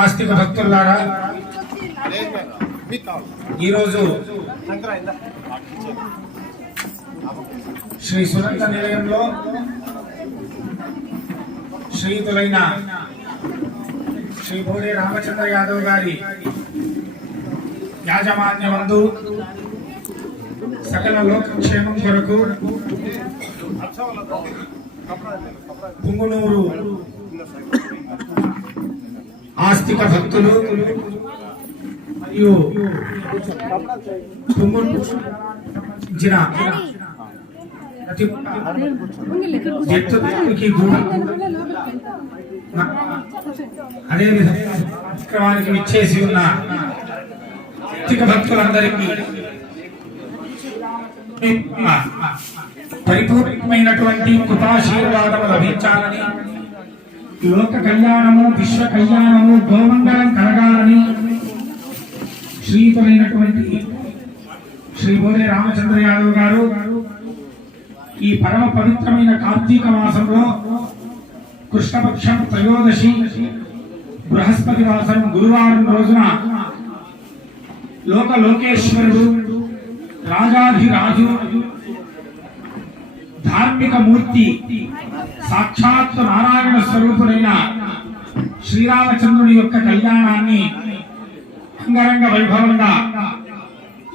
ఆస్తిక భక్తులారా, ఈరోజు శ్రీ సునంద నిలయంలో శ్రీయుతులైన శ్రీ బోడే రామచంద్ర యాదవ్ గారి యాజమాన్యమందు సకల లోకక్షేమం కొరకు పుంగునూరు ఆస్తిక భక్తులు మరియు పుంగునూరు అదేవిధంగా కార్యక్రమానికి విచ్చేసి ఉన్న ఆస్తిక భక్తులందరికీ పరిపూర్ణమైనటువంటి కృపాశీర్వాదము లభించాలని, లోక కళ్యాణము, విశ్వ కళ్యాణము, గోమంగళం కలగాలని శ్రీయుతులైనటువంటి శ్రీ బోడే రామచంద్ర యాదవ్ గారు ఈ పరమ పవిత్రమైన కార్తీక మాసంలో కృష్ణపక్షం త్రయోదశి బృహస్పతి వాసం గురువారం రోజున లోకేశ్వరుడు రాజాధిరాజు ధార్మిక మూర్తి సాక్షాత్ నారాయణ స్వరూపుడైన శ్రీరామచంద్రుని యొక్క కళ్యాణాన్ని అంగరంగ వైభవంగా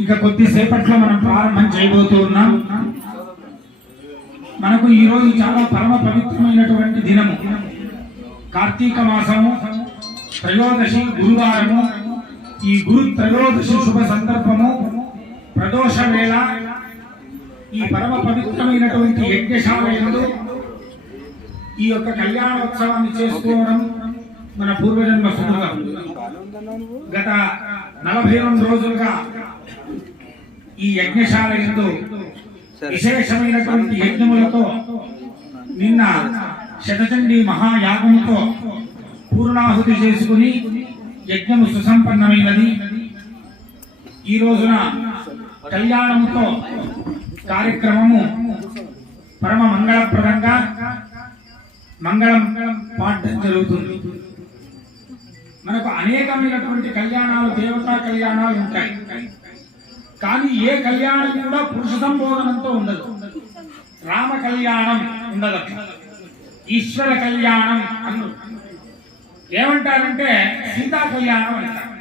ఇక కొద్దిసేపట్లో మనం ప్రారంభం చేయబోతూ ఉన్నాం. మనకు ఈ రోజు చాలా పరమ పవిత్రమైనటువంటి దినము, కార్తీక మాసము, త్రయోదశి గురువారము. ఈ గురు త్రయోదశి శుభ సందర్భము, ప్రదోష వేళ ఈ పరమ పవిత్రమైనటువంటి యజ్ఞశాలయంలో ఈ యొక్క కళ్యాణోత్సవాన్ని చేసుకోవడం మన పూర్వజన్మ సుకృతం. గత 42 రోజులుగా ఈ యజ్ఞశాలయంలో విశేషమైనటువంటి యజ్ఞములతో, నిన్న శతచండీ మహాయాగముతో పూర్ణాహుతి చేసుకుని యజ్ఞము సుసంపన్నమైనది. ఈ రోజున కళ్యాణముతో కార్యక్రమము పరమ మంగళప్రదంగా మంగళం పాఠం జరుగుతుంది. మనకు అనేకమైనటువంటి కళ్యాణాలు, దేవతా కళ్యాణాలు ఉంటాయి. కానీ ఏ కళ్యాణం కూడా పురుష సంబోధనంతో ఉండదు. రామ కళ్యాణం ఉండదు, ఈశ్వర కళ్యాణం అన్నారు. ఏమంటారంటే సీతా కళ్యాణం అంటారు.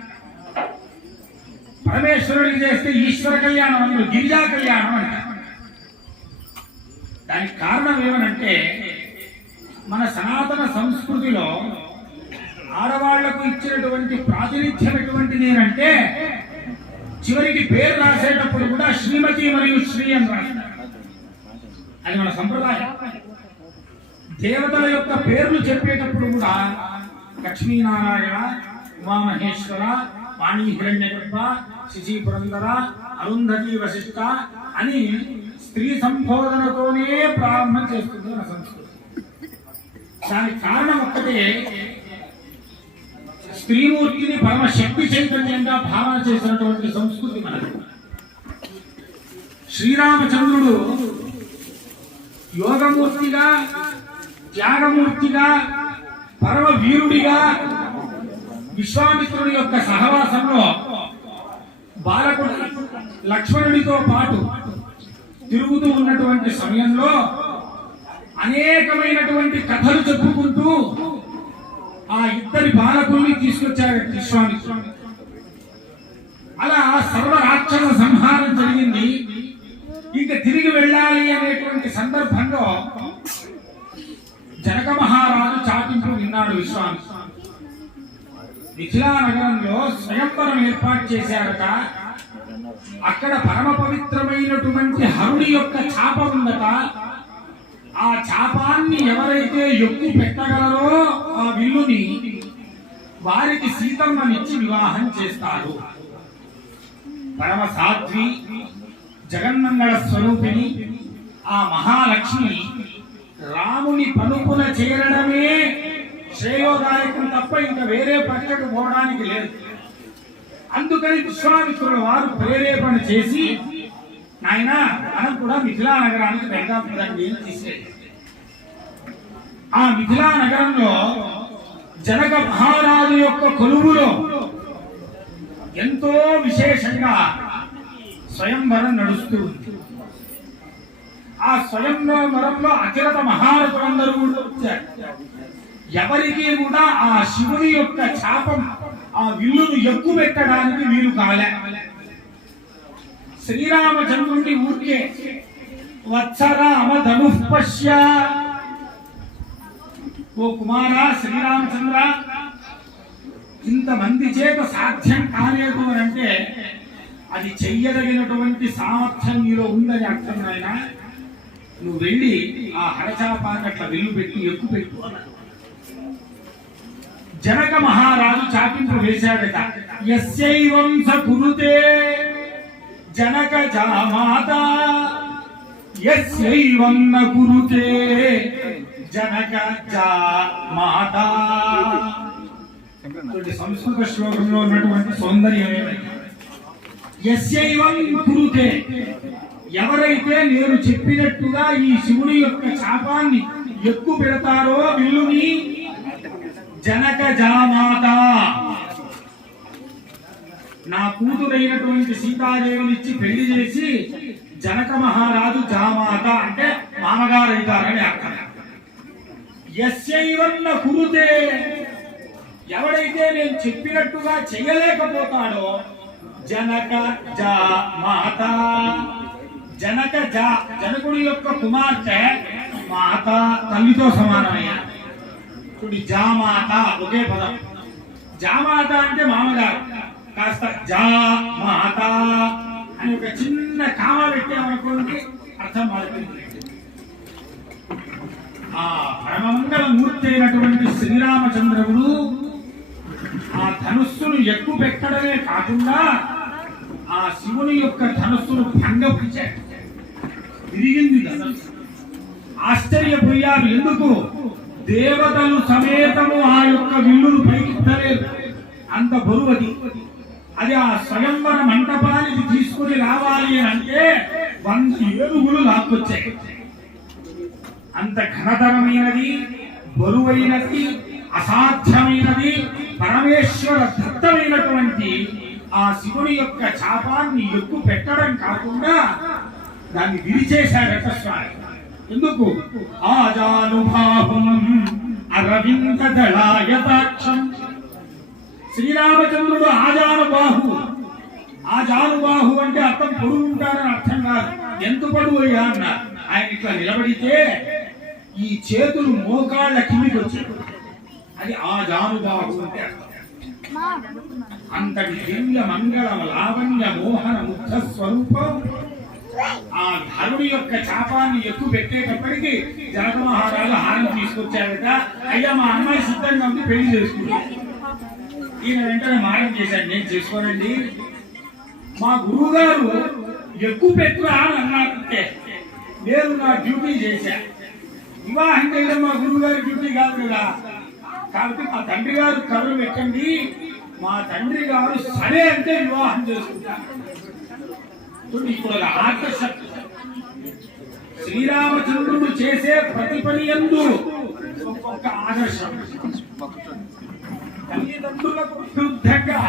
పరమేశ్వరుడికి చేస్తే ఈశ్వర కళ్యాణం అన్నారు, గిరిజా కళ్యాణం అంటారు. దానికి కారణం ఏమనంటే మన సనాతన సంస్కృతిలో ఆడవాళ్లకు ఇచ్చినటువంటి ప్రాతినిధ్యం ఎటువంటిది అంటే చివరికి పేరు రాసేటప్పుడు కూడా శ్రీమతి మరియు శ్రీ అని రాస్తారు. అది మన సంప్రదాయం. దేవతల యొక్క పేర్లు చెప్పేటప్పుడు కూడా లక్ష్మీనారాయణ, ఉమామహేశ్వర, వాణి హిరణ్యగర్భ, శశి పురంధర, అరుంధతి వశిష్ఠ అని స్త్రీ సంబోధనతోనే ప్రారంభం చేస్తుంది మన సంస్కృతి. దానికి కారణం ఒక్కటే, స్త్రీమూర్తిని పరమ శక్తి చైతన్యంగా భావన చేసినటువంటి సంస్కృతి మనది. శ్రీరామచంద్రుడు యోగమూర్తిగా, త్యాగమూర్తిగా, పరమ వీరుడిగా విశ్వామిత్రుడి యొక్క సహవాసంలో బాలకుడు లక్ష్మణుడితో పాటు తిరుగుతూ ఉన్నటువంటి సమయంలో అనేకమైనటువంటి కథలు చెప్పుకుంటూ ఆ ఇద్దరి బాలకుల్ని తీసుకొచ్చారు విశ్వామిత్రుడు. అలా సర్వ రాక్షస సంహారం జరిగింది. ఇంకా తిరిగి వెళ్ళాలి అనేటువంటి సందర్భంలో జనక మహారాజు చాటింపు విన్నాడు విశ్వామిత్రుడు. మిథిలా నగరంలో స్వయంవరం ఏర్పాటు చేశారట. అక్కడ పరమ పవిత్రమైనటువంటి హరుడి యొక్క చాప ఉందట. ఆ చాపాన్ని ఎవరైతే ఎక్కి పెట్టగలరో ఆ విల్లుని వారికి సీతమ్మనిచ్చి వివాహం చేస్తారు. పరమ సాధ్వి, జగన్మంగళ స్వరూపిణి ఆ మహాలక్ష్మి రాముని పలుపున చేరడమే శ్రేయోదాయకం తప్ప ఇంకా వేరే పక్కకు పోవడానికి లేదు. అందుకని విశ్వామిత్రుల వారు ప్రేరేపణ చేసి, నాయన మనం కూడా మిథిలా నగరానికి వెళ్దాం తీసుకెళ్ళి ఆ మిథిలా నగరంలో జనక మహారాజు యొక్క కొలువులో ఎంతో విశేషంగా స్వయంవరం నడుస్తూ ఉంది. ఆ స్వయంవరంలో అఖిలత మహారథులందరూ కూడా వచ్చారు. ఎవరికి కూడా ఆ శివుని యొక్క చాపం ఆ విల్లును ఎక్కువ పెట్టడానికి వీలు కాలే. శ్రీరామచంద్రుడి ఊరికే వత్సరామ ధనుఃపశ్య, ఓ కుమారా శ్రీరామచంద్ర, ఇంతమంది చేత సాధ్యం కాలేదు అని అంటే అది చెయ్యదగినటువంటి సామర్థ్యం నీలో ఉందని అర్థం. ఆయన నువ్వు వెళ్ళి ఆ హరచాపాకట్ల వెళ్ళు పెట్టి ఎక్కువ పెట్టు. జనక మహారాజు చాటింపు వేశాడట. యస్యైవం స కురుతే జనక జామాత, యస్యైవం న కురుతే జనక జామాత. సంస్కృత శ్లోకంలో ఉన్నటువంటి సౌందర్యం ఏమిటి? యస్యైవం కురుతే, ఎవరైతే నేను చెప్పినట్టుగా ఈ శివుని యొక్క శాపాన్ని ఎక్కువ పెడతారో విల్లుని, జనక జామాత, నా కూతురైనటువంటి సీతాదేవినిచ్చి పెళ్లి చేసి జనక మహారాజు జామాత అంటే మామగారు అవుతారని అర్థం. యస్యైవన్న కురుతే, ఎవడైతే నేను చెప్పినట్టుగా చేయలేకపోతాడో జనక జామాత, జనక జనకుడి యొక్క కుమార్తె మాత, తల్లితో సమానమయ్యా. చూడి, జామాత ఒకే పదం. జామాత అంటే మామగారు, కాస్త జామాత అని ఒక చిన్న కామా పెట్టామనుకోండి అర్థం మారుతుంది. ఆ పరమమంగళ మూర్తి అయినటువంటి శ్రీరామచంద్రుడు ఆ ధనుస్సును ఎక్కువ పెట్టడమే కాకుండా ఆ శివుని యొక్క ధనుస్సును భంగపరిచాడు, తిరిగింది ధనుస్సు. ఆశ్చర్యపోయారు. ఎందుకు? దేవతలు సమేతము ఆ యొక్క విల్లును పైకిత్తలేదు, అంత బరువది. అది ఆ స్వయంవర మంటపానికి తీసుకుని రావాలి అంటే 100 ఏనుగులు లాక్కొచ్చాయి. అంత ఘనతరమైనది, బరువైనది, అసాధ్యమైనది, పరమేశ్వర దత్తమైనటువంటి ఆ శివుని యొక్క చాపాన్ని ఎక్కువ పెట్టడం కాకుండా దాన్ని విరిచేశాడట స్వామి. ఎందుకు? ఆజానుభావం అరవింద దళాయతాక్షం. శ్రీరామచంద్రుడు ఆజానుబాహు. ఆజానుబాహు అంటే అర్థం పొడుగు ఉంటాడని అర్థం కాదు. ఎంత పొడుగు అయ్యా అన్నారు. ఆయన ఇట్లా నిలబడితే ఈ చేతులు మోకాళ్ళ కిందికి వచ్చాడు. అది ఆజానుబాహు అంటే అర్థం. అంతటి దివ్య మంగళ లావణ్య మోహన ముగ్ధ స్వరూపం ఆ ధరుడి యొక్క చాపాన్ని ఎక్కువ పెట్టేటప్పటికి జనక మహారాజు హారం తీసుకొచ్చాడట. అయ్యా, మా అమ్మాయి సిద్ధంగా ఉంది, పెళ్లి చేసుకుంటాడు. ఈయన వెంటనే మారం చేశాడు, నేను చేసుకోనండి, మా గురువు గారు ఎక్కువ పెట్టురా అని అన్నారంటే నేను నా డ్యూటీ చేశా. వివాహం చేయడం మా గురువు గారి డ్యూటీ కాదు కదా, కాబట్టి మా తండ్రి గారు కబురు పెట్టండి, మా తండ్రి గారు సరే అంటే వివాహం చేసుకుంటారు. ఇప్పుడు ఆకర్షణ శ్రీరామచంద్రుడు చేసే ప్రతి పని యందు ఒక్కొక్క ఆదర్శం. తల్లిదండ్రులకు విరుద్ధంగా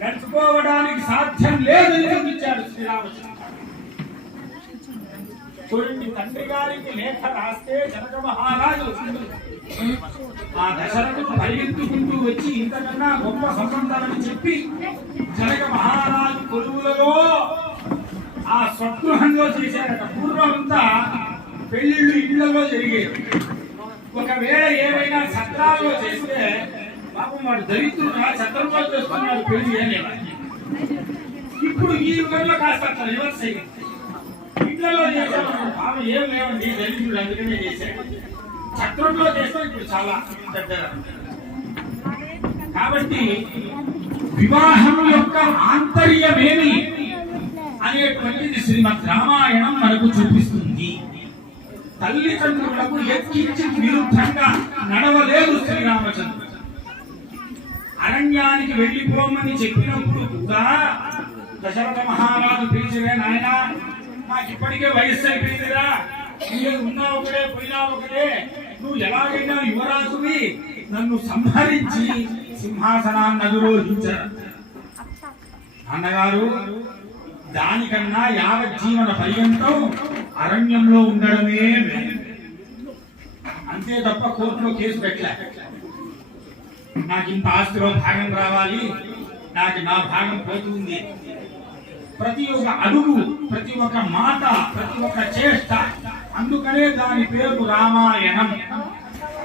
నడుచుకోవడానికి సాధ్యం లేదని చూపించాడు శ్రీరామచంద్రుడు. చూడండి, తండ్రి గారికి లేఖ రాస్తే జనక మహారాజు ఆ దశరథుడు పరిగెత్తుకుంటూ వచ్చి ఇంతకన్నా గొప్ప సంబంధాలని చెప్పి జనక మహారాజు కొలువులలో ఆ స్వగృహంలో చేశారట. పూర్వమంతా పెళ్లిళ్ళు ఇళ్లలో జరిగేది. ఒకవేళ ఏమైనా సత్రాల్లో చేస్తే పాపం వాడు దరిద్రుడు సత్రంలో చేస్తున్నాడు పెళ్లి అనేవాడు. ఇప్పుడు ఈ యుగంలో కాస్త అట్లా రివర్స్ అయ్యింది. ఇళ్లలో చేశాడు పాపం ఏం లేవండి, దరిద్రుడు అందుకనే చేశాడు. సత్రంలో చేస్తే ఇప్పుడు చాలా పెద్ద. కాబట్టి వివాహం యొక్క ఆంతర్యమేమి అనేటువంటిది శ్రీమద్ రామాయణం మనకు చూపిస్తుంది. తల్లిదండ్రులకు ఎక్కించి విరుద్ధంగా నడవలేదు శ్రీరామచంద్రుడు. అరణ్యానికి వెళ్ళిపోమని చెప్పినప్పుడు కూడా దశరథ మహారాజు పిలిచిరే, నాయన నాకు ఇప్పటికే వయస్సు అయిపోయిందిరా, ఉన్నా ఒకటే పోయినా ఒకటే, నువ్వు ఎలాగైనా యువరాజువి, నన్ను సంహరించి సింహాసనాన్ని అధిరోహించారు. అన్నగారు దానికన్నా యావజ్జీవన పర్యంతం అరణ్యంలో ఉండడమే మేలు. అంతే తప్ప కోర్టులో కేసు పెట్టలే. నాకు ఇంత ఆస్తిలో భాగం రావాలి, నాకు నా భాగం పోతుంది. ప్రతి ఒక్క అడుగు, ప్రతి ఒక్క మాట, ప్రతి ఒక్క చేష్ట, అందుకనే దాని పేరు రామాయణం.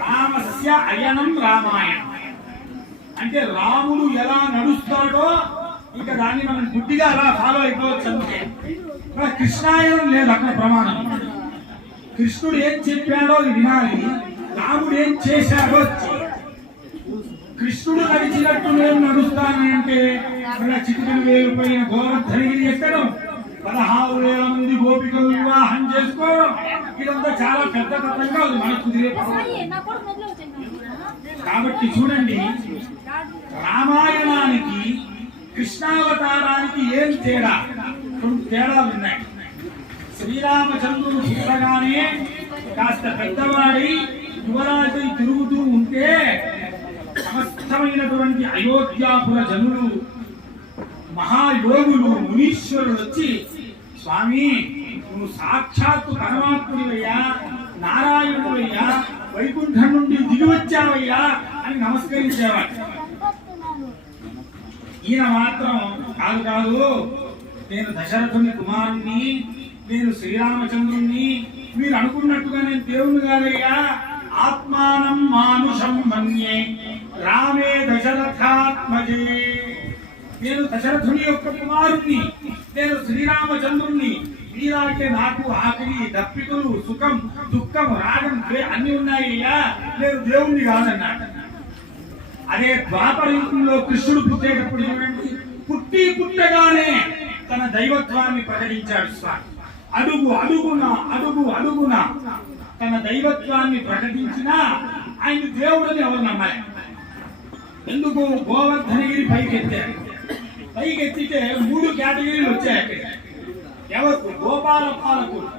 రామస్య అయనం రామాయణం అంటే రాముడు ఎలా నడుస్తాడో ఇక దాన్ని మనం గుడ్డిగా అలా ఫాలో అయిపోవచ్చు. అంతే. కృష్ణాయనం లేదు అక్కడ ప్రమాణం. కృష్ణుడు ఏం చెప్పాడో వినాలి, రాముడు ఏం చేశాడో. కృష్ణుడు నడిచినట్టు నేను నడుస్తాను అంటే చిటికలు వేరుపైన గోవర్ధనగిరి ఎక్కడం, 16,000 మంది గోపికలు వివాహం చేసుకోవడం, ఇదంతా చాలా పెద్ద కథంగా అది మనకు కుదిరే. కాబట్టి చూడండి, రామాయణానికి కృష్ణావతారానికి ఏం తేడా? రెండు తేడాలు ఉన్నాయి. శ్రీరామచంద్రుడు చూడగానే కాస్త పెద్దవాడి యువరాజు తిరుగుతూ ఉంటే సమస్తమైనటువంటి అయోధ్యాపుర జనులు, మహాయోగులు, మునీశ్వరులు వచ్చి, స్వామి నువ్వు సాక్షాత్తు పరమాత్ముడివయ్యా, నారాయణుడయ్యా, వైకుంఠం నుండి దిగి వచ్చావయ్యా అని నమస్కరించేవాడు. ఈయన మాత్రం కాదు కాదు, నేను దశరథుని కుమారుణ్ణి, నేను శ్రీరామచంద్రుణ్ణి, మీరు అనుకున్నట్టుగా నేను దేవుని కాదయ్యా, ఆత్మానం మానుషం మన్యే రామే దశరథాత్మజే. నేను దశరథుని యొక్క కుమారుణ్ణి, నేను శ్రీరామచంద్రుణ్ణి. మీలాగే నాకు ఆకలి, దప్పికలు, సుఖం, దుఃఖం, రాగం అన్ని ఉన్నాయ్యా, నేను దేవుణ్ణి కాదన్నాడు. అదే ద్వాపర యుగంలో కృష్ణుడు పుట్టేటప్పుడు చూడండి, పుట్టగానే తన దైవత్వాన్ని ప్రకటించాడు స్వామి. అడుగున తన దైవత్వాన్ని ప్రకటించినా ఆయన దేవుడిని ఎవరు నమ్మాలి? ఎందుకు? గోవర్ధనగిరి పైకెత్తారు. పైకెత్తితే 3 కేటగిరీలు వచ్చాయి. ఎవరు? గోపాల పాలకులు,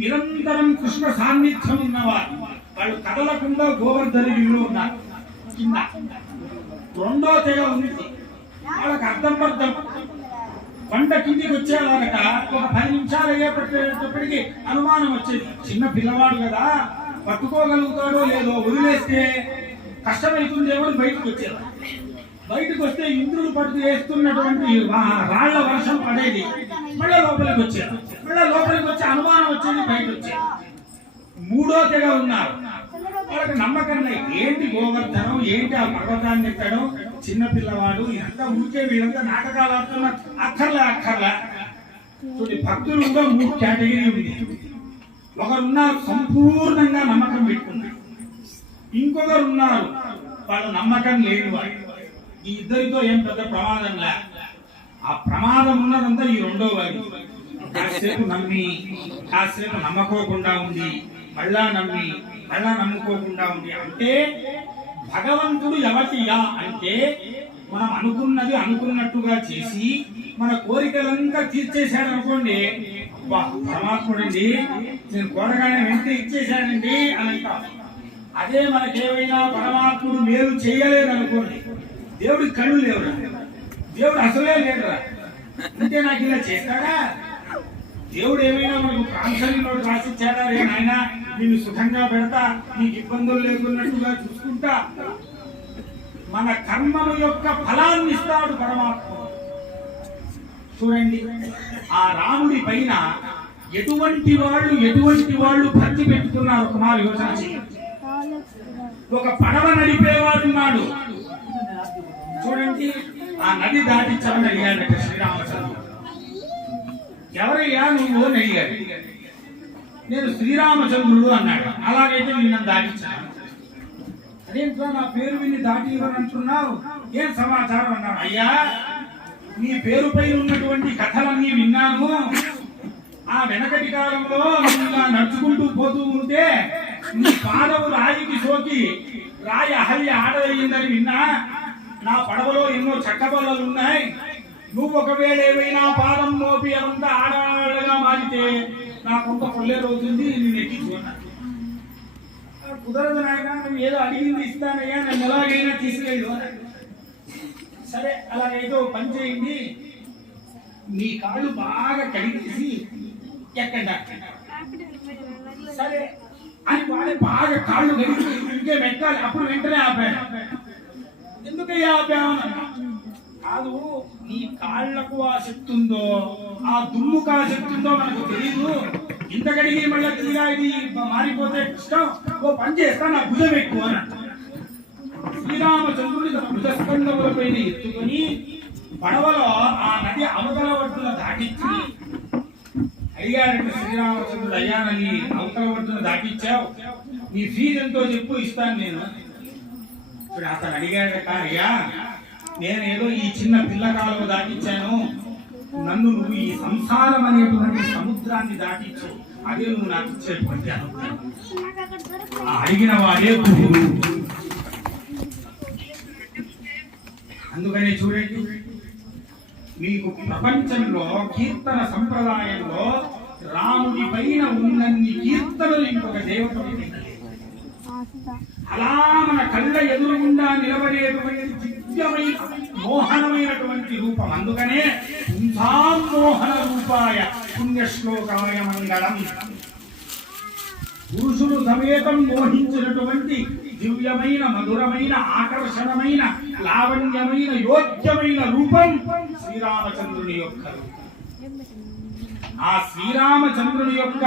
నిరంతరం కృష్ణ సాన్నిధ్యం ఉన్నవారు, వాళ్ళు కదలకుండా గోవర్ధనగిరిలో ఉన్నారు. కింద రెండో తెగ ఉంది, వాళ్ళకి అర్థం పంట కిందికి వచ్చేవారట. ఒక 10 నిమిషాలు అయ్యేటప్పటికి అనుమానం వచ్చేది, చిన్న పిల్లవాడు కదా పట్టుకోగలుగుతాడో లేదో, వదిలేస్తే కష్టమవుతుందేమో బయటకు వచ్చేది. బయటకు వస్తే ఇంద్రుడు పట్టు వేస్తున్నటువంటి రాళ్ల వర్షం పడేది. మళ్ళీ లోపలికి వచ్చేది, మళ్ళీ లోపలికి వచ్చి అనుమానం వచ్చేది, బయట వచ్చేది. మూడో తెగ ఉన్నారు, వాళ్ళకి నమ్మకం లేదు. ఏంటి గోవర్ధనం, ఏంటి ఆ పర్వతాన్ని ఎక్కడం, చిన్న పిల్లవాడు, ఇదంతా ఊరికే వీళ్ళంతా నాటకాలు ఆడుతున్నారు. అక్కర్లా చూడండి, భక్తులు కూడా 3 కేటగిరీ ఉంది. ఒకరున్నారు సంపూర్ణంగా నమ్మకం పెట్టుకున్నారు, ఇంకొకరు ఉన్నారు వాళ్ళు నమ్మకం లేని వాడు. ఈ ఇద్దరితో ఏం పెద్ద ప్రమాదం లే. ఆ ప్రమాదం ఉన్నదంతా ఈ రెండో వాడి. కాసేపు నమ్మి, కాసేపు నమ్మకోకుండా ఉంది, మళ్ళా నమ్మి, మళ్ళా నమ్ముకోకుండా ఉంది. అంటే భగవంతుడు ఎవరియా అంటే మనం అనుకున్నది అనుకున్నట్టుగా చేసి మన కోరికలంతా తీర్చేశాడు అనుకోండి, పరమాత్ముడండి నేను కోరగానే వెంటనే ఇచ్చేశానండి అని అంటాం. అదే మనకేమైనా పరమాత్ముడు మేలు చేయలేదు అనుకోండి, దేవుడికి కళ్ళు లేవురా, దేవుడు అసలే లేదురా, అంటే నాకు ఇలా చేస్తాడా? దేవుడు ఏమైనా మనకు ప్రాంతాల్లో రాసిచ్చాడా? రే నాయన నిన్ను సుఖంగా పెడతా, నీకు ఇబ్బందులు లేకున్నట్టుగా చూసుకుంటా. మన కర్మల యొక్క ఫలాన్ని ఇస్తాడు పరమాత్మ. చూడండి, ఆ రాముడి పైన ఎటువంటి వాళ్ళు భక్తి పెట్టుకున్నారు. కుమార్ యోచన చేయండి. ఒక పడవ నడిపేవాడున్నాడు. చూడండి, ఆ నది దాటించమని అడిగాడట శ్రీరామచంద్రుడు. ఎవరయ్యా నువ్వు అని అడిగాడు. నేను శ్రీరామచంద్రుడు అన్నాడు. అలాగైతే నిన్ను దాటించాను. అదేంటో నా పేరు విని దాటి ఇవ్వనంటున్నావు, ఏం సమాచారం అన్నాడు. అయ్యా నీ పేరు పైన ఉన్నటువంటి కథలన్నీ విన్నాను. ఆ వెనకటి కాలంలో నువ్వు నడుచుకుంటూ పోతూ ఉంటే నీ పాదము రాయికి సోకి రాయి అహల్య ఆడదయ్యిందని విన్నా. నా పడవలో ఎన్నో చక్కబల్లలు ఉన్నాయి. నువ్వు ఒకవేళ ఏమైనా పాదం మోపి అదంతా ఆడగా మారితే నా కొంత కొల్లేరవుతుంది, నేను ఎక్కించుకున్నా. కుదరదు నాయన, నువ్వు ఏదో అడిగింది ఇస్తానయ్యా, నన్ను ఎలాగైనా తీసుకెళ్ళు. సరే అలాగైతే ఓ పని చేయండి, మీ కాళ్ళు బాగా కడిగేసి ఎక్కండి. సరే అని వాడే బాగా కాళ్ళు కడిగి ఇంకే మెక్కాలి. అప్పుడు వెంటనే ఆపాను. ఎందుకయ్యా ఆపాను? కాదు, నీ కాళ్లకు ఆ శక్తి ఉందో, ఆ దుమ్ముకు ఆ శక్తి ఉందో మనకు తెలియదు. ఇంత కడిగి మళ్ళీ తీరా ఇది మారిపోతే ఇష్టం. ఓ పని చేస్తా, నా భుజం ఎక్కువ అని. శ్రీరామచంద్రుడి తన భుజస్కంధములపై ఎత్తుకొని పడవలో ఆ నది అవతల ఒడ్డున దాటించి అడిగాడంటే శ్రీరామచంద్రుడు, అయ్యా నన్ను అవతల ఒడ్డున దాటించావు, నీ ఫీజు ఎంతో చెప్పు, ఇస్తాను నేను. ఇప్పుడు అతను అడిగాడట, అయ్యా నేనేదో ఈ చిన్న పిల్లకాలను దాటించాను, నన్ను నువ్వు ఈ సంసారం అనేటువంటి సముద్రాన్ని దాటించు, అదే నువ్వు నాకు ఇచ్చేటువంటి అనుగ్రహం. అడిగిన వాడే గురువు. అందుకనే చూడండి, మీకు ప్రపంచంలో కీర్తన సంప్రదాయంలో రాముడి పైన ఉన్నన్ని కీర్తనలు ఇంకొక దేవత అలా మన కళ్ళ ఎదురుగుండా నిలబడేటువంటి దివ్యమైన మోహనమైనటువంటి రూపం. అందుకనే పుంసామోహన రూపాయ పుణ్యశ్లోకాయ మంగళం. పురుషుడు సమేతం మోహించినటువంటి దివ్యమైన మధురమైన ఆకర్షణమైన లావణ్యమైన యోగ్యమైన రూపం శ్రీరామచంద్రుని యొక్క. ఆ శ్రీరామచంద్రుని యొక్క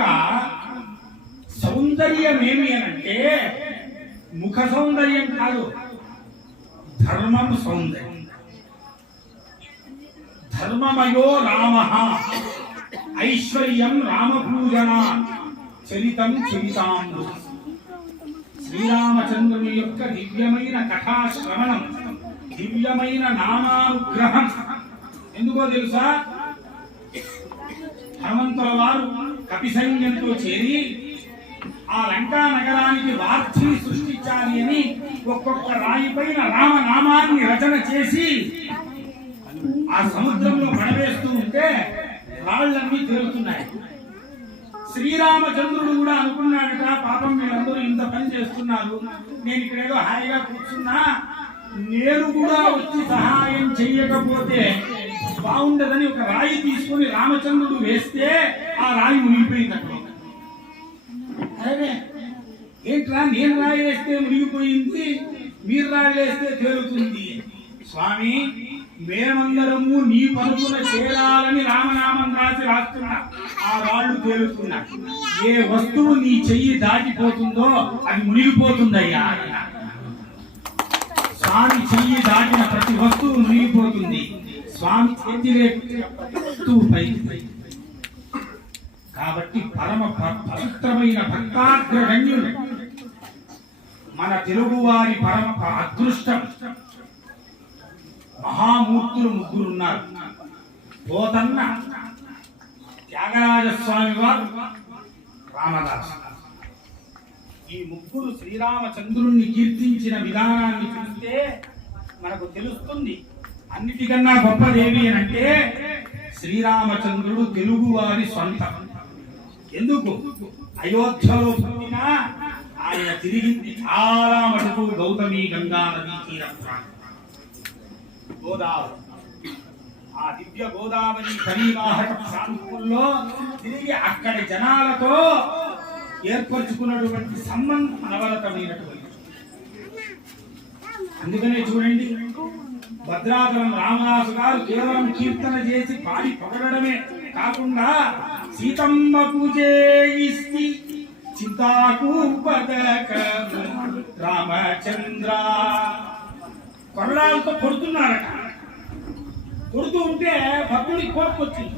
సౌందర్యం ఏమి అనంటే ముఖ సౌందర్యం కాదు, ధర్మం సౌందర్యం. ధర్మమయో రామ, ఐశ్వర్యం రామపూజన, చరితం చరితాంబు. శ్రీరామచంద్రుని యొక్క దివ్యమైన కథాశ్రవణం, దివ్యమైన నామానుగ్రహం. ఎందుకో తెలుసా? హనుమంతుల వారు కపి సైన్యంతో చేరి ఆ లంకా నగరానికి వార్తిని సృష్టించాలి అని ఒక్కొక్క రాయి పైన రామనామాన్ని రచన చేసి ఆ సముద్రంలో పడవేస్తూ ఉంటే రాళ్ళన్నీ తేలుతున్నాయి. శ్రీరామచంద్రుడు కూడా అనుకున్నాడట, పాపం వీళ్ళందరూ ఇంత పని చేస్తున్నారు, నేను ఇక్కడేదో హాయిగా కూర్చున్నా, నేను కూడా వచ్చి సహాయం చెయ్యకపోతే బాగుండదని ఒక రాయి తీసుకొని రామచంద్రుడు వేస్తే ఆ రాయి మునిగిపోయిందట. అరే ఏంట్రా, నేను రాయి వేస్తే మునిగిపోయింది, మీరు రాయి వేస్తే తేలుతుంది. స్వామి, మేమందరము నీ పనుకున చేరాలని రామనామం రాస్తున్నా, ఆ రాళ్ళు తేలుతున్నా. ఏ వస్తువు నీ చెయ్యి దాటిపోతుందో అది మునిగిపోతుందయ్యా. స్వామి చెయ్యి దాటిన ప్రతి వస్తువు మునిగిపోతుంది. స్వామి చేతిపై. కాబట్టి పరమ పవిత్రమైన భక్తాగ్రగణ్యులు మన తెలుగువారి పరమ అదృష్టం. మహామూర్తులు ముగ్గురున్నారు. పోతన్న, త్యాగరాజస్వామి వారు, రామదాస్. ఈ ముగ్గురు శ్రీరామచంద్రుణ్ణి కీర్తించిన విధానాన్ని చూస్తే మనకు తెలుస్తుంది. అన్నిటికన్నా గొప్పదేవి అని అంటే శ్రీరామచంద్రుడు తెలుగు వారి సొంతం. ఎందుకు? అయోధ్యలో పుట్టిన ఆయన తిరిగింది చాలా మటుకు గౌతమి గంగా నదీ తీర ప్రాంతం, గోదావరి. ఆ దివ్య గోదావరి పరివాహక ప్రాంతంలో తిరిగి అక్కడి జనాలతో ఏర్పరచుకున్నటువంటి సంబంధం అనవరతమైనటువంటి. అందుకనే చూడండి, భద్రాచలం రామదాసు గారు కేవలం కీర్తన చేసి పాడి పొగడమే కాకుండా సీతమ్మకు చేయిస్తి చింతాకు పదకము రామచంద్ర కొరడాలతో కొడుతున్నారట. కొడుతూ ఉంటే భక్తుడి కోపం వచ్చింది.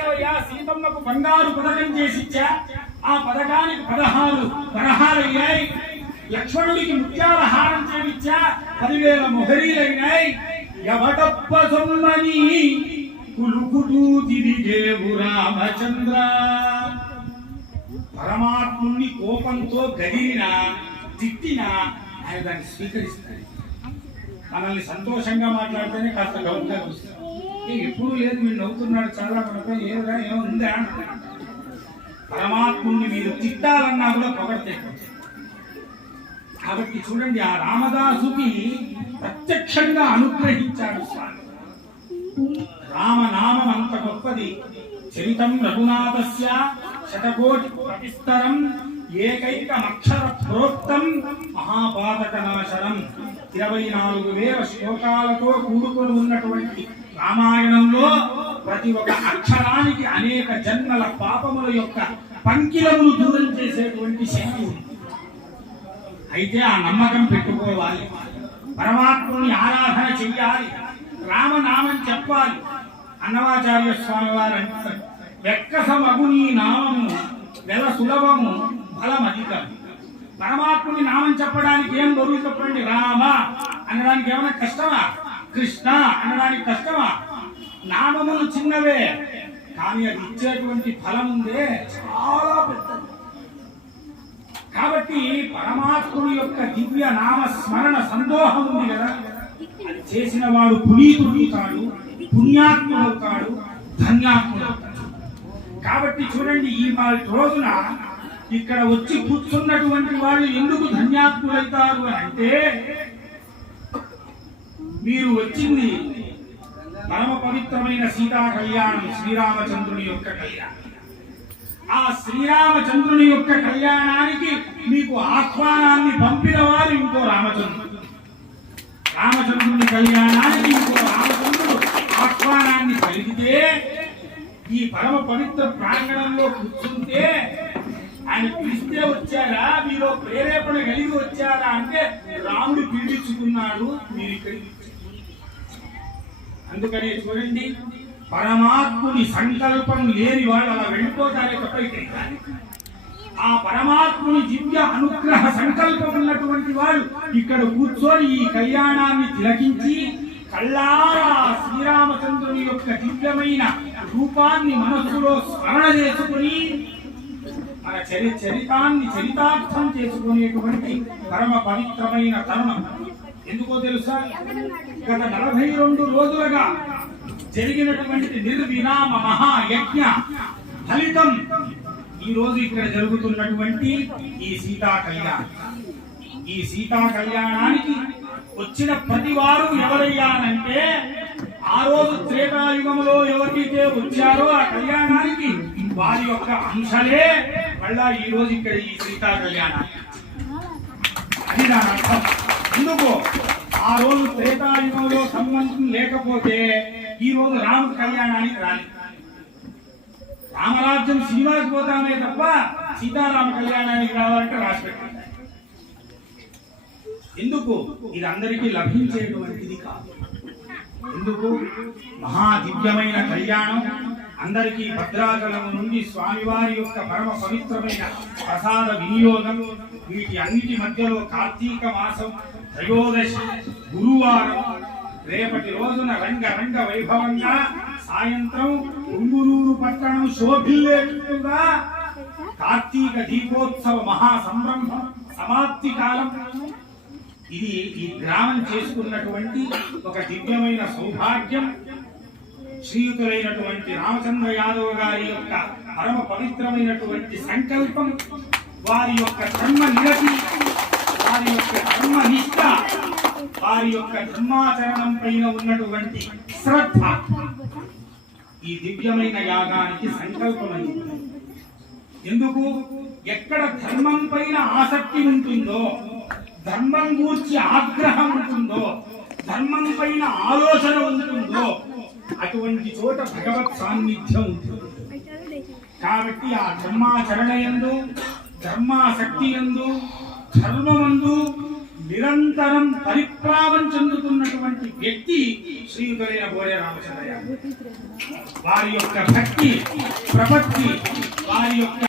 ఏవయ్యా, సీతమ్మకు బంగారు పథకం చేసిచ్చా, ఆ పథకానికి 16 వరహాలయ్యాయి. లక్ష్మణుడికి ముత్యాల హారం చేయించా, 10,000 మొహరీలైనాయి. ఎవటప్ప సొమ్మని కులుకుతూ తిరిగేవు రామచంద్ర. పరమాత్ముని కోపంతో గదిరినా తిట్టినా ఆయన దాన్ని స్వీకరిస్తారు. మనల్ని సంతోషంగా మాట్లాడితేనే కాస్త గౌరవంగా చూస్తారు. ఎప్పుడు లేదు, మీరు నవ్వుతున్నాడు చాలా, మనపై ఏముందా. పరమాత్ముని మీరు తిట్టాలన్నా కూడా పొగడతే. కాబట్టి చూడండి, ఆ రామదాసుకి ప్రత్యక్షంగా అనుగ్రహించాడు స్వామి. రామనామం అంత గొప్పది. చరితం రఘునాథస్య శతకోటి ప్రతిస్తరం ఏకైకమక్షర ప్రోక్తం మహాపాతకనాశనం. 24,000 శ్లోకాలతో కూడుకొని ఉన్నటువంటి రామాయణంలో ప్రతి ఒక్క అక్షరానికి అనేక జన్మల పాపముల యొక్క పంకిలములు దూరం చేసేటువంటి శక్తి ఉంది. అయితే ఆ నమ్మకం పెట్టుకోవాలి, పరమాత్ముని ఆరాధన చెయ్యాలి, రామనామం చెప్పాలి. అన్నమాచార్య స్వామి వారు అంటారు, వెక్కసమగు నీ నామము వెల సులభము ఫలమధికం. పరమాత్ముని నామం చెప్పడానికి ఏం బరువు చెప్పండి. రామ అనడానికి ఏమైనా కష్టమా? కృష్ణ అనడానికి కష్టమా? నామములు చిన్నవే, కానీ అది ఇచ్చేటువంటి ఫలం ఉందే చాలా పెద్దది. కాబట్టి పరమాత్ముని యొక్క దివ్య నామ స్మరణ సందోహం ఉంది కదా, అది చేసిన వాడు పునీతుడవుతాడు, పుణ్యాత్ముడవుతాడు, ధన్యాత్ముడవుతాడు. కాబట్టి చూడండి, ఈ రోజున ఇక్కడ వచ్చి కూర్చున్నటువంటి వాళ్ళు ఎందుకు ధన్యాత్ములవుతారు అని అంటే, మీరు వచ్చింది పరమ పవిత్రమైన సీతా కళ్యాణం, శ్రీరామచంద్రుని యొక్క కళ్యాణం. ఆ శ్రీరామచంద్రుని యొక్క కళ్యాణానికి మీకు ఆహ్వానాన్ని పంపిన వారు ఇంకో రామచంద్రుడు. రామచంద్రుని కళ్యాణానికి ఇంకో రామచంద్రుడు ఆహ్వానాన్ని కలిగితే, ఈ పరమ పవిత్ర ప్రాంగణంలో కూర్చుంటే, ఆయన పిలిస్తే వచ్చారా, మీలో ప్రేరేపణ కలిగి వచ్చారా అంటే రాముడు పీడించుకున్నాడు, మీరు ఇక్కడికి. అందుకనే చూడండి, పరమాత్ముని సంకల్పం లేని వాళ్ళు అలా వెళ్ళిపోతారే తప్ప ఆ పరమాత్ముని దివ్య అనుగ్రహ సంకల్పం ఉన్నటువంటి వాడు ఇక్కడ కూర్చొని ఈ కళ్యాణాన్ని తిలకించి కళ్ళారా శ్రీరామచంద్రుని యొక్క దివ్యమైన రూపాన్ని మనస్సులో స్మరణ చేసుకుని మన చరితార్థం చేసుకునేటువంటి పరమ పవిత్రమైన తరుణం. ఎందుకో తెలుసా, గత 42 రోజులుగా జరిగినటువంటి నిర్విరామ మహాయజ్ఞ ఫలితం ఈ రోజు ఇక్కడ జరుగుతున్నటువంటి ఈ సీతా కళ్యాణం. ఈ సీతా కళ్యాణానికి వచ్చిన ప్రతి వారు ఎవరయ్యానంటే, ఆ రోజు త్రేతాయుగంలో ఎవరైతే వచ్చారో ఆ కళ్యాణానికి వారి యొక్క అంశలే మళ్ళా ఈ రోజు ఇక్కడ ఈ సీతా కళ్యాణానికి. అది దాని అర్థం. ఎందుకు ఆ రోజు త్రేతాయుగంలో సంబంధం లేకపోతే ఈ రోజు రామ కళ్యాణానికి రాలేదు. రామరాజ్యం సినిమాకి పోతామే తప్ప సీతారామ కళ్యాణానికి రావాలంటే రాసి పెట్టాలి. ఎందుకు? ఇది అందరికీ లభించేటువంటిది కాదు. ఎందుకు? మహా దివ్యమైన కళ్యాణం, అందరికీ భద్రాచలం నుండి స్వామివారి యొక్క పరమ పవిత్రమైన ప్రసాద వినియోగం, వీటి అన్నిటి మధ్యలో కార్తీక మాసం త్రయోదశి గురువారం, రేపటి రోజున రంగ వైభవంగా సాయంత్రం ఉంగురూరు పట్టణం శోభిల్లేట్టుగా కార్తీక దీపోత్సవ మహా సంరంభం సమాప్తి కాలం. ఇది ఈ గ్రామం చేసుకున్నటువంటి ఒక దివ్యమైన సౌభాగ్యం. శ్రీయుతులైనటువంటి రామచంద్ర యాదవ్ గారి యొక్క పరమ పవిత్రమైనటువంటి సంకల్పం, వారి యొక్క ధర్మ నిరతి, వారి యొక్క ధర్మ నిష్ఠ, వారి యొక్క ధర్మాచరణం పైన ఉన్నటువంటి శ్రద్ధ ఈ దివ్యమైన యాగానికి సంకల్పమైంది. ఎందుకు? ఎక్కడ ధర్మం పైన ఆసక్తి ఉంటుందో, ధర్మం గూర్చి ఆగ్రహం ఉంటుందో, ధర్మం పైన ఆలోచన ఉంటుందో, అటువంటి చోట భగవత్ సాన్నిధ్యం ఉంటుంది. కాబట్టి ఆ ధర్మాచరణ యందు, ధర్మాసక్తి యందు, ధర్మమందు నిరంతరం పరిప్రావం చెందుతున్నటువంటి వ్యక్తి శ్రీయుతులైన బోడే రామచంద్రయ్య. వారి యొక్క భక్తి ప్రపత్తి, వారి యొక్క